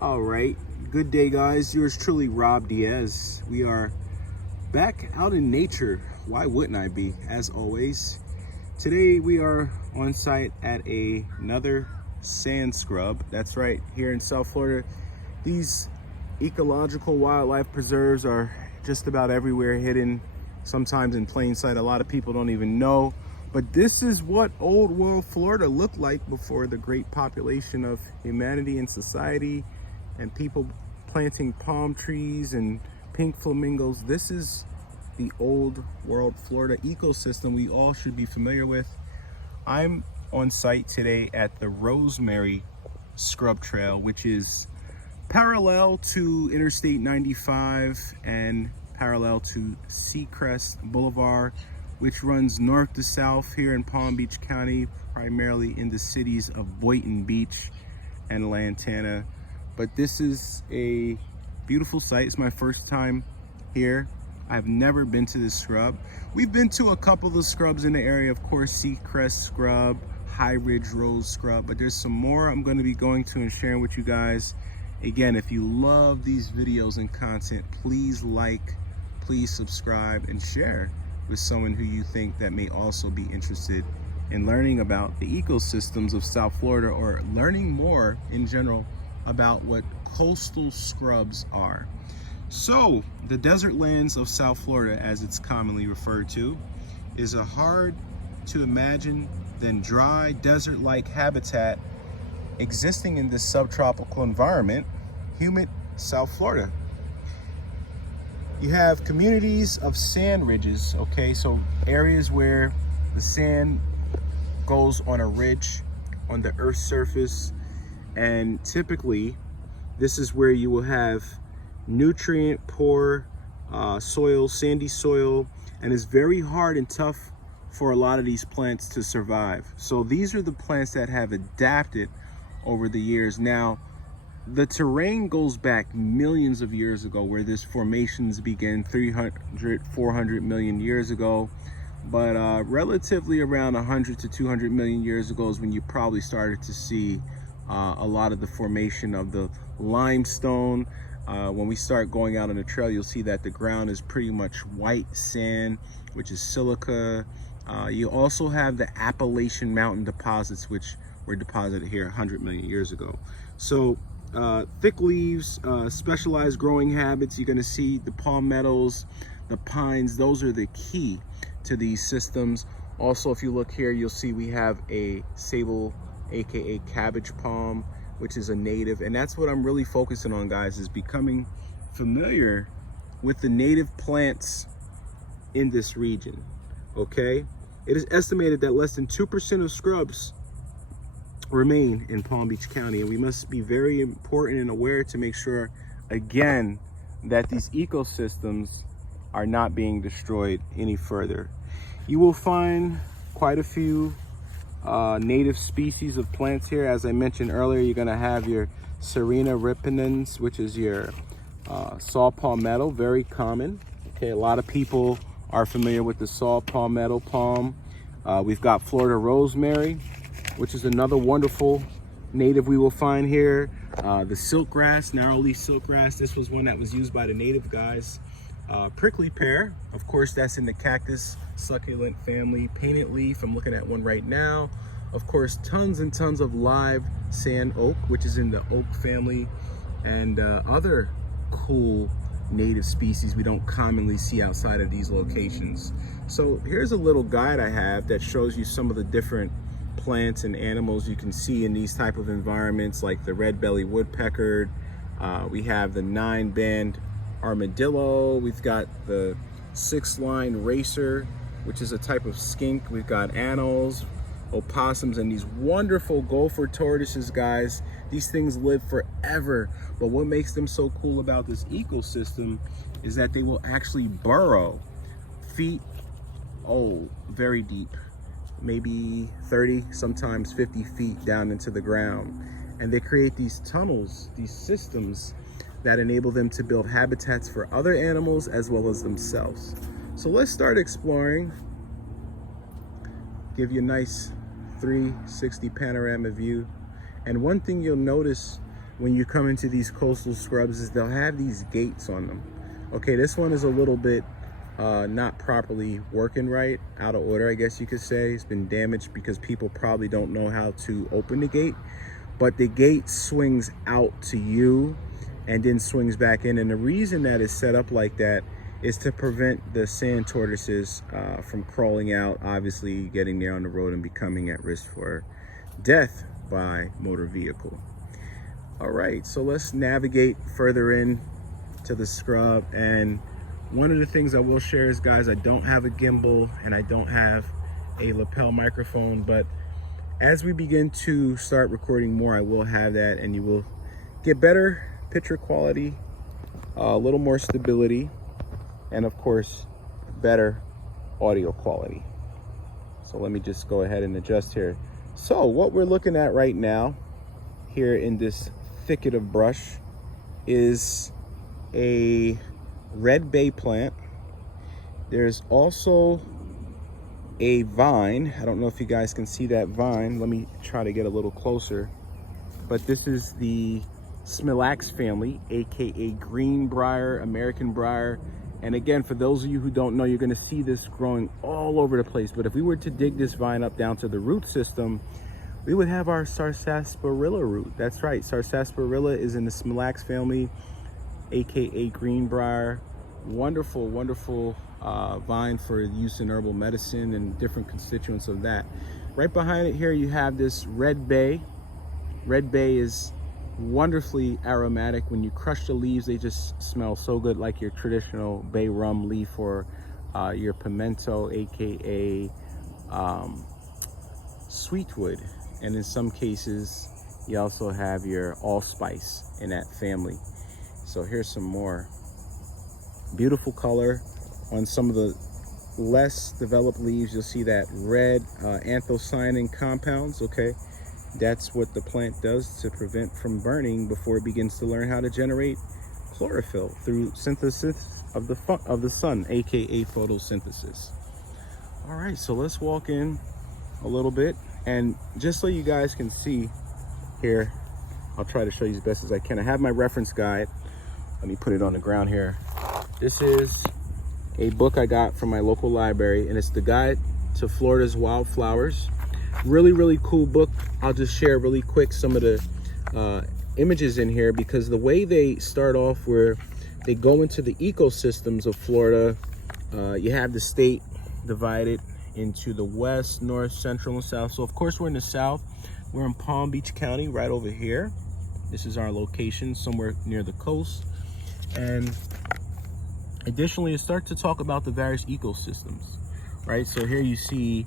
All right, good day, guys. Yours truly, Rob Diaz. We are back out in nature. Why wouldn't I be, as always? Today we are on site at another sand scrub. That's right, here in South Florida. These ecological wildlife preserves are just about everywhere, hidden sometimes in plain sight. A lot of people don't even know, but this is what old world Florida looked like before the great population of humanity and society and people planting palm trees and pink flamingos. This is the old world Florida ecosystem we all should be familiar with. I'm on site today at the Rosemary Scrub Trail, which is parallel to Interstate 95 and parallel to Seacrest Boulevard, which runs north to south here in Palm Beach County, primarily in the cities of Boynton Beach and Lantana. But this is a beautiful site. It's my first time here. I've never been to this scrub. We've been to a couple of the scrubs in the area, of course, Seacrest Scrub, High Ridge Rose Scrub, but there's some more I'm going to be going to and sharing with you guys. Again, if you love these videos and content, please like, please subscribe, and share with someone who you think that may also be interested in learning about the ecosystems of South Florida, or learning more in general about what coastal scrubs are. So, the desert lands of South Florida, as it's commonly referred to, is a hard to imagine than dry desert-like habitat existing in this subtropical environment, humid South Florida. You have communities of sand ridges, okay, so areas where the sand goes on a ridge on the Earth's surface, and typically this is where you will have nutrient poor soil, sandy soil, and it's very hard and tough for a lot of these plants to survive. So these are the plants that have adapted over the years. Now, the terrain goes back millions of years ago, where this formations began 300, 400 million years ago. But relatively around 100 to 200 million years ago is when you probably started to see a lot of the formation of the limestone. When we start going out on the trail, you'll see that the ground is pretty much white sand, which is silica. You also have the Appalachian Mountain deposits, which were deposited here 100 million years ago. So thick leaves, specialized growing habits. You're going to see the palmettos, the pines. Those are the key to these systems. Also, if you look here, you'll see we have a sable, aka cabbage palm, which is a native, and that's what I'm really focusing on, guys, is becoming familiar with the native plants in this region. Okay, it is estimated that less than 2% of scrubs remain in Palm Beach County, and we must be very important and aware to make sure, again, that these ecosystems are not being destroyed any further. You will find quite a few native species of plants here. As I mentioned earlier, you're going to have your Serena ripinans, which is your saw palmetto, very common. Okay, a lot of people are familiar with the saw palmetto palm. We've got Florida rosemary, which is another wonderful native we will find here. The silkgrass, narrow-leaf silkgrass. This was one that was used by the native guys. Prickly pear, of course, that's in the cactus succulent family. Painted leaf, I'm looking at one right now. Of course, tons and tons of live sand oak, which is in the oak family, and other cool native species we don't commonly see outside of these locations. So here's a little guide I have that shows you some of the different plants and animals you can see in these type of environments, like the red-bellied woodpecker. We have the 9-band armadillo. We've got the 6-line racer, which is a type of skink. We've got anoles, opossums, and these wonderful gopher tortoises, guys. These things live forever, but what makes them so cool about this ecosystem is that they will actually burrow feet, very deep, maybe 30, sometimes 50 feet down into the ground. And they create these tunnels, these systems that enable them to build habitats for other animals as well as themselves. So let's start exploring. Give you a nice 360 panorama view. And one thing you'll notice when you come into these coastal scrubs is they'll have these gates on them. Okay, this one is a little bit not properly working right, out of order, I guess you could say. It's been damaged because people probably don't know how to open the gate, but the gate swings out to you and then swings back in. And the reason that it's set up like that is to prevent the sand tortoises from crawling out, obviously getting there on the road and becoming at risk for death by motor vehicle. All right, so let's navigate further in to the scrub. And one of the things I will share is, guys, I don't have a gimbal and I don't have a lapel microphone, but as we begin to start recording more, I will have that, and you will get better picture quality, a little more stability, and of course, better audio quality. So let me just go ahead and adjust here. So what we're looking at right now here in this thicket of brush is a red bay plant. There's also a vine. I don't know if you guys can see that vine. Let me try to get a little closer. But this is the Smilax family, aka greenbrier, American briar. And again, for those of you who don't know, you're going to see this growing all over the place. But if we were to dig this vine up down to the root system, we would have our sarsaparilla root. That's right, sarsaparilla is in the Smilax family, aka greenbrier. Wonderful, wonderful vine for use in herbal medicine and different constituents of that. Right behind it here, you have this red bay. Red bay is wonderfully aromatic. When you crush the leaves, they just smell so good, like your traditional bay rum leaf, or your pimento, aka sweetwood. And in some cases, you also have your allspice in that family. So here's some more. Beautiful color. On some of the less developed leaves, you'll see that red anthocyanin compounds. Okay, that's what the plant does to prevent from burning before it begins to learn how to generate chlorophyll through synthesis of the sun, aka photosynthesis. All right, so let's walk in a little bit, and just so you guys can see here, I'll try to show you as best as I can. I have my reference guide. Let me put it on the ground here. This is a book I got from my local library, and it's the Guide to Florida's Wildflowers. Really, really cool book. I'll just share really quick some of the images in here, because the way they start off, where they go into the ecosystems of Florida, you have the state divided into the west, north, central, and south. So of course we're in the south. We're in Palm Beach County, right over here. This is our location, somewhere near the coast. And additionally, it starts to talk about the various ecosystems, right? So here you see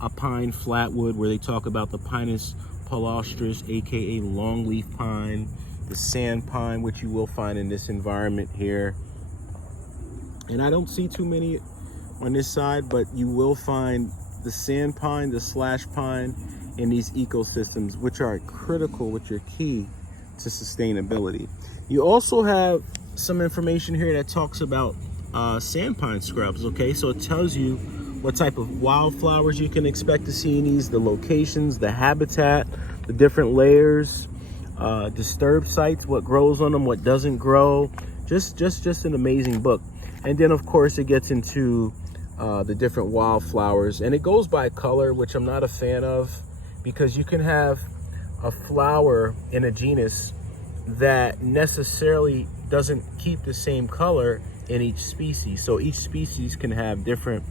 a pine flatwood, where they talk about the Pinus palustris, aka longleaf pine, the sand pine, which you will find in this environment here. And I don't see too many on this side, but you will find the sand pine, the slash pine in these ecosystems, which are critical, which are key to sustainability. You also have some information here that talks about sand pine scrubs. Okay, so it tells you what type of wildflowers you can expect to see in these, the locations, the habitat, the different layers, disturbed sites, what grows on them, what doesn't grow. Just an amazing book. And then of course it gets into the different wildflowers, and it goes by color, which I'm not a fan of, because you can have a flower in a genus that necessarily doesn't keep the same color in each species. So each species can have different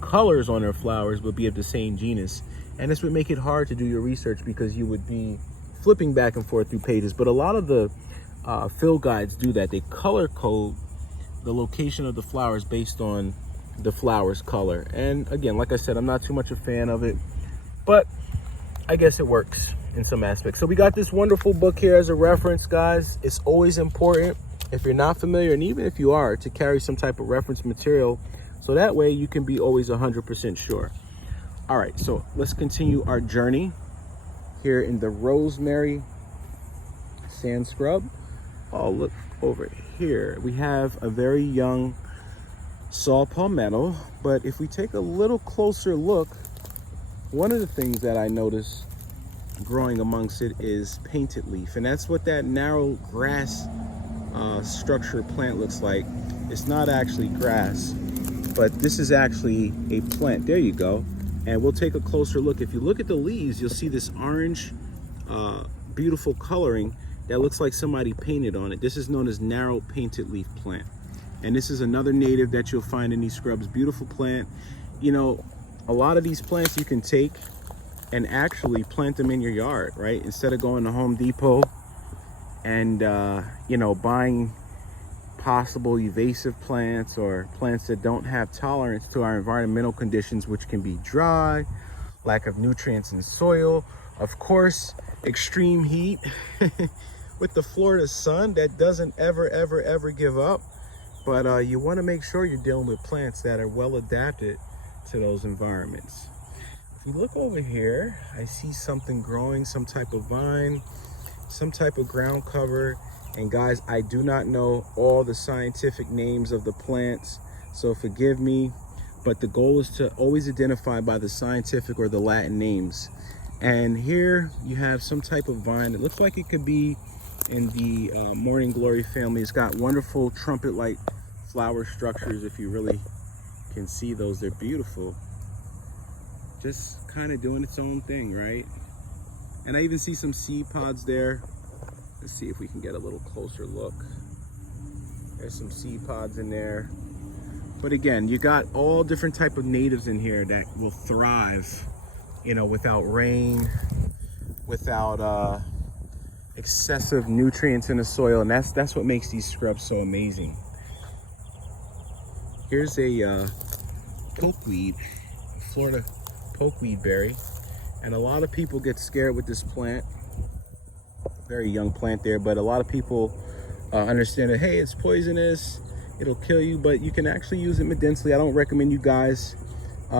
colors on their flowers but be of the same genus, and this would make it hard to do your research, because you would be flipping back and forth through pages. But a lot of the field guides do that. They color code the location of the flowers based on the flower's color. And again, like I said, I'm not too much a fan of it, but I guess it works in some aspects. So we got this wonderful book here as a reference, guys. It's always important, if you're not familiar, and even if you are, to carry some type of reference material, so that way you can be always 100% sure. All right, so let's continue our journey here in the Rosemary sand scrub. Oh, look over here. We have a very young saw palmetto, but if we take a little closer look, one of the things that I noticed growing amongst it is painted leaf, and that's what that narrow grass structured plant looks like. It's not actually grass, but this is actually a plant. There you go. And we'll take a closer look. If you look at the leaves, you'll see this orange, beautiful coloring that looks like somebody painted on it. This is known as narrow painted leaf plant. And this is another native that you'll find in these scrubs. Beautiful plant. You know, a lot of these plants you can take and actually plant them in your yard, right? Instead of going to Home Depot and, you know, buying possible invasive plants or plants that don't have tolerance to our environmental conditions, which can be dry, lack of nutrients in soil, of course, extreme heat with the Florida sun that doesn't ever give up. But you want to make sure you're dealing with plants that are well adapted to those environments. If you look over here, I see something growing, some type of vine, some type of ground cover. And guys, I do not know all the scientific names of the plants, so forgive me, but the goal is to always identify by the scientific or the Latin names. And here you have some type of vine. It looks like it could be in the morning glory family. It's got wonderful trumpet-like flower structures. If you really can see those, they're beautiful. Just kind of doing its own thing, right? And I even see some seed pods there. Let's see if we can get a little closer look. There's some seed pods in there. But again, you got all different type of natives in here that will thrive, you know, without rain, without excessive nutrients in the soil. And that's what makes these scrubs so amazing. Here's a pokeweed, Florida pokeweed berry. And a lot of people get scared with this plant. Very young plant there, but a lot of people understand that, hey, it's poisonous, it'll kill you, but you can actually use it medicinally. I don't recommend you guys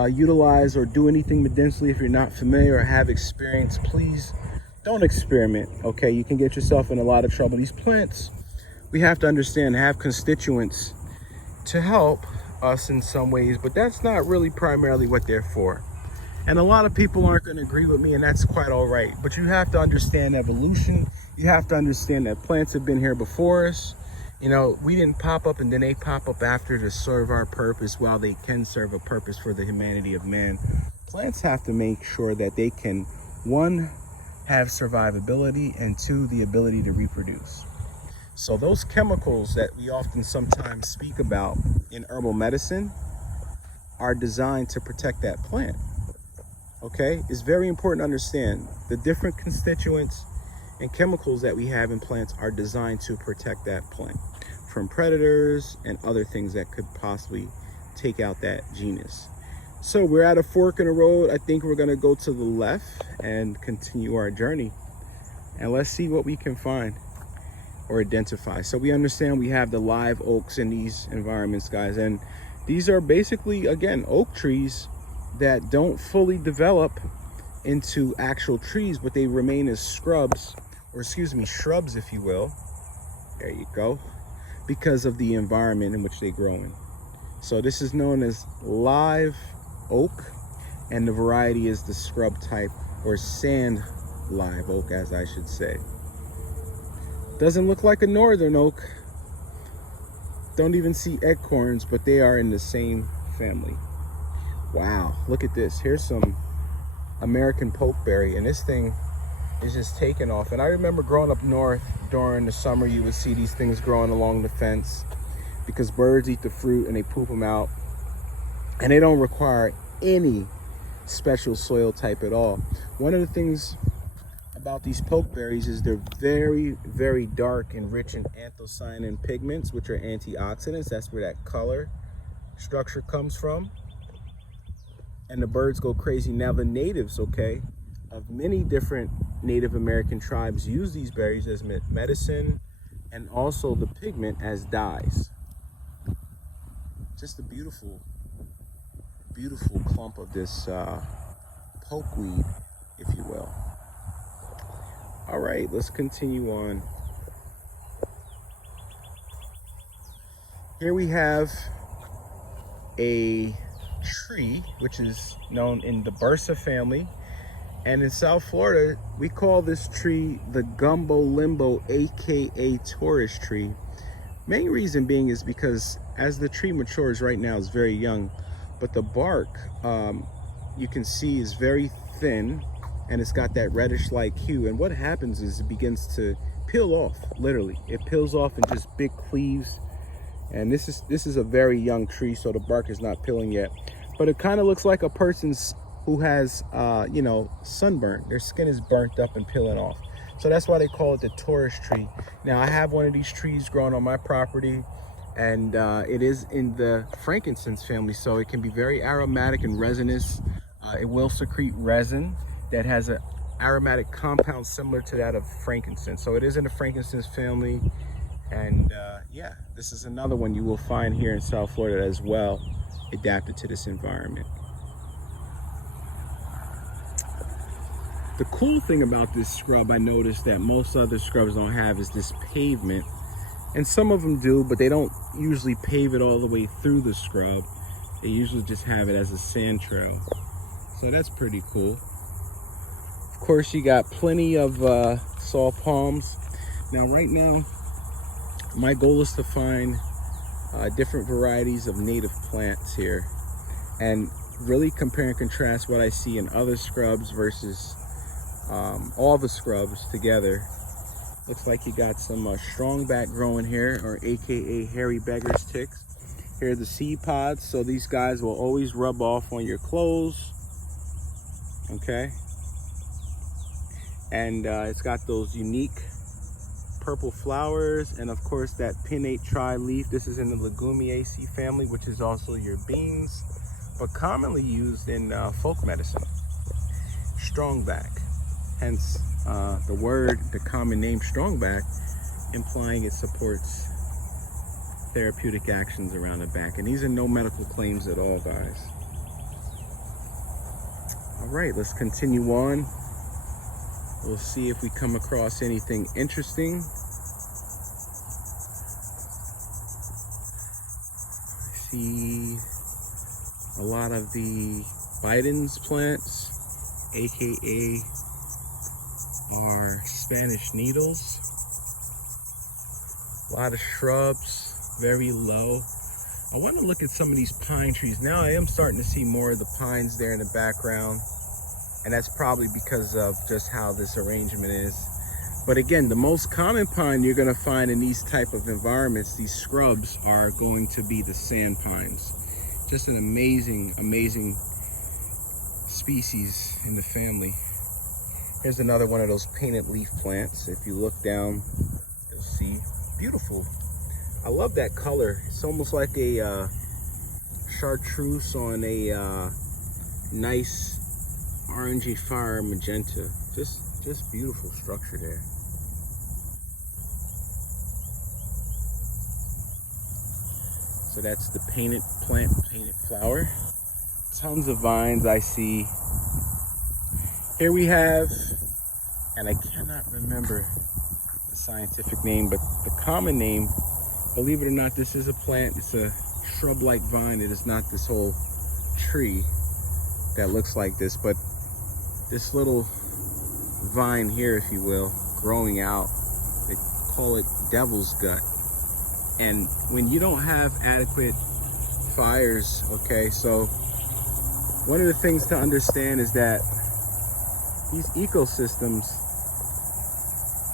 utilize or do anything medicinally if you're not familiar or have experience. Please don't experiment, okay? You can get yourself in a lot of trouble. These plants, we have to understand, have constituents to help us in some ways, but that's not really primarily what they're for. And a lot of people aren't going to agree with me, and that's quite all right. But you have to understand evolution. You have to understand that plants have been here before us. You know, we didn't pop up and then they pop up after to serve our purpose. While they can serve a purpose for the humanity of man, plants have to make sure that they can, one, have survivability, and two, the ability to reproduce. So those chemicals that we often sometimes speak about in herbal medicine are designed to protect that plant. Okay, it's very important to understand the different constituents and chemicals that we have in plants are designed to protect that plant from predators and other things that could possibly take out that genus. So we're at a fork in the road. I think we're going to go to the left and continue our journey, and let's see what we can find or identify. So we understand we have the live oaks in these environments, guys, and these are basically, again, oak trees that don't fully develop into actual trees, but they remain as scrubs, or excuse me, shrubs, if you will. There you go, because of the environment in which they grow in. So this is known as live oak, and the variety is the scrub type, or sand live oak, as I should say. Doesn't look like a northern oak. Don't even see acorns, but they are in the same family. Wow, look at this. Here's some American pokeberry, and this thing is just taking off. And I remember growing up north during the summer, you would see these things growing along the fence because birds eat the fruit and they poop them out. And they don't require any special soil type at all. One of the things about these pokeberries is they're very dark and rich in anthocyanin pigments, which are antioxidants. That's where that color structure comes from. And the birds go crazy. Now the natives, okay, of many different Native American tribes use these berries as medicine and also the pigment as dyes. Just a beautiful clump of this pokeweed, if you will. All right, let's continue on. Here we have a tree which is known in the Bursa family, And in South Florida, we call this tree the gumbo limbo, aka tourist tree. Main reason being is because as the tree matures right now, it's very young, but the bark you can see is very thin, and it's got that reddish like hue. And what happens is it begins to peel off. Literally, it peels off in just big cleaves. And this is a very young tree, so the bark is not peeling yet, but it kind of looks like a person's who has you know, sunburn. Their skin is burnt up and peeling off. So that's why they call it the tourist tree. Now, I have one of these trees growing on my property, and it is in the frankincense family, so it can be very aromatic and resinous. It will secrete resin that has an aromatic compound similar to that of frankincense. So it is in the frankincense family. And yeah, this is another one you will find here in South Florida as well, adapted to this environment. The cool thing about this scrub, I noticed that most other scrubs don't have, is this pavement. And some of them do, but they don't usually pave it all the way through the scrub. They usually just have it as a sand trail. So that's pretty cool. Of course, you got plenty of saw palms. Now, right now, my goal is to find different varieties of native plants here and really compare and contrast what I see in other scrubs versus all the scrubs together. Looks like you got some strongback growing here, or aka hairy beggar's ticks. Here are the seed pods, so these guys will always rub off on your clothes. Okay, and it's got those unique purple flowers, and of course that pinnate tri-leaf. This is in the Legumiaceae family, which is also your beans, but commonly used in folk medicine. Strongback, hence the word, the common name strongback, implying it supports therapeutic actions around the back. And these are no medical claims at all, guys. All right, let's continue on. We'll see if we come across anything interesting. I see a lot of the Biden's plants, aka our Spanish needles. A lot of shrubs, very low. I want to look at some of these pine trees. Now I am starting to see more of the pines there in the background. And that's probably because of just how this arrangement is. But again, the most common pine you're going to find in these type of environments, these scrubs, are going to be the sand pines. Just an amazing, amazing species in the family. Here's another one of those painted leaf plants. If you look down, you'll see. Beautiful. I love that color. It's almost like a chartreuse on a nice orangey fire magenta. Just beautiful structure there. So that's the painted plant, painted flower. Tons of vines I see. Here we have, and I cannot remember the scientific name, but the common name, believe it or not, this is a plant. It's a shrub-like vine. It is not this whole tree that looks like this, but this little vine here, if you will, growing out, they call it devil's gut. And when you don't have adequate fires, okay, so one of the things to understand is that these ecosystems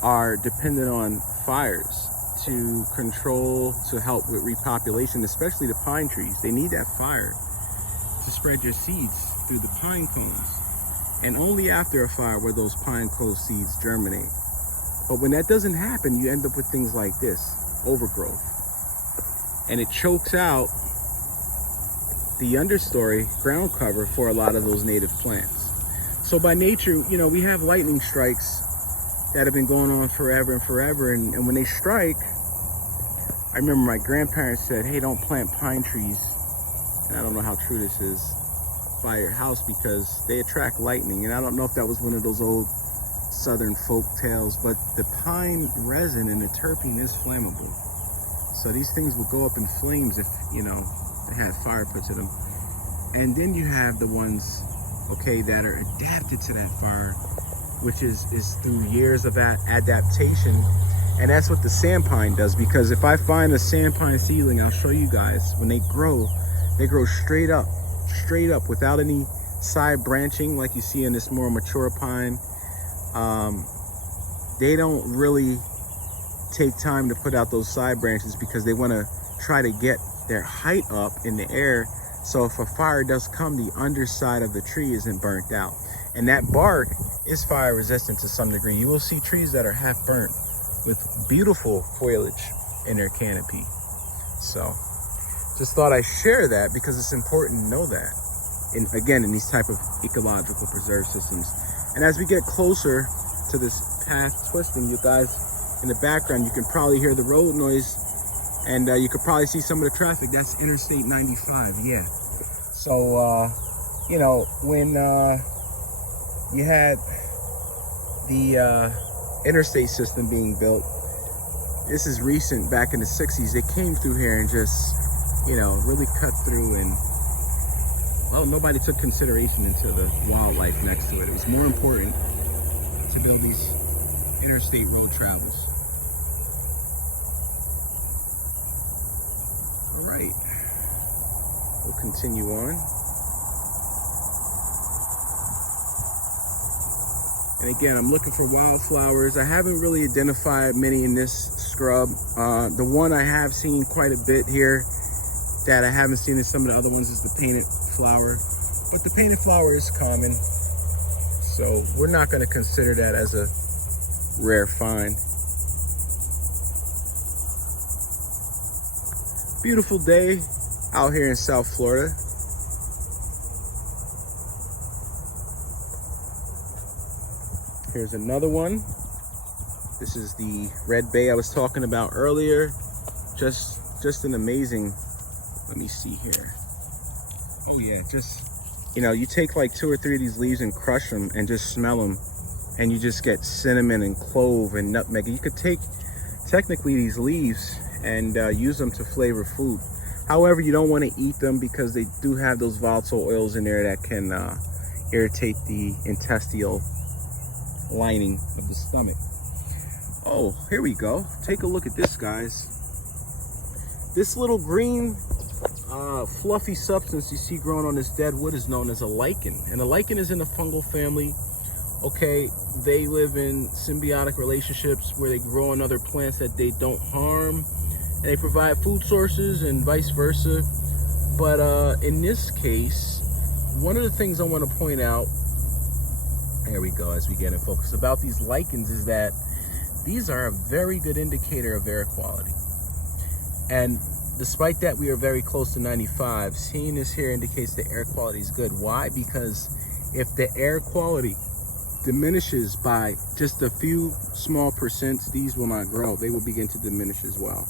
are dependent on fires to control, to help with repopulation, especially the pine trees. They need that fire to spread your seeds through the pine cones. And only after a fire will those pine cone seeds germinate. But when that doesn't happen, you end up with things like this, overgrowth. And it chokes out the understory, ground cover, for a lot of those native plants. So by nature, you know, we have lightning strikes that have been going on forever and forever. And when they strike, I remember my grandparents said, hey, don't plant pine trees. And I don't know how true this is, by your house, because they attract lightning. And I don't know if that was one of those old southern folk tales, but the pine resin and the terpene is flammable. So these things will go up in flames if, you know, they had fire put to them. And then you have the ones okay, that are adapted to that fire, which is through years of adaptation. And that's what the sand pine does, because if I find a sand pine seedling, I'll show you guys, when they grow straight up without any side branching like you see in this more mature pine. They don't really take time to put out those side branches because they want to try to get their height up in the air, so if a fire does come, the underside of the tree isn't burnt out. And that bark is fire resistant to some degree. You will see trees that are half burnt with beautiful foliage in their canopy. So just thought I'd share that because it's important to know that, in these type of ecological preserve systems. And as we get closer to this path twisting, you guys, in the background, you can probably hear the road noise, and you could probably see some of the traffic. That's Interstate 95, yeah. So, you know, when you had the interstate system being built, this is recent, back in the 60s, they came through here and just, you know, really cut through, and, well, nobody took consideration into the wildlife next to it. It was more important to build these interstate road travels. All right, we'll continue on. And again, I'm looking for wildflowers. I haven't really identified many in this scrub. The one I have seen quite a bit here that I haven't seen in some of the other ones is the painted flower. But the painted flower is common, so we're not going to consider that as a rare find. Beautiful day out here in South Florida. Here's another one. This is the red bay I was talking about earlier. Just an amazing, let me see here. Oh yeah, just, you know, you take like 2 or 3 of these leaves and crush them and just smell them, and you just get cinnamon and clove and nutmeg. You could take technically these leaves and use them to flavor food. However, you don't want to eat them because they do have those volatile oils in there that can irritate the intestinal lining of the stomach. Oh, here we go. Take a look at this, guys. This little green fluffy substance you see growing on this dead wood is known as a lichen, and a lichen is in the fungal family. Okay, they live in symbiotic relationships where they grow on other plants that they don't harm, and they provide food sources and vice versa. But in this case, one of the things I want to point out, there we go, as we get in focus, about these lichens is that these are a very good indicator of air quality. And despite that we are very close to 95, seeing this here indicates the air quality is good. Why? Because if the air quality diminishes by just a few small percents, these will not grow. They will begin to diminish as well.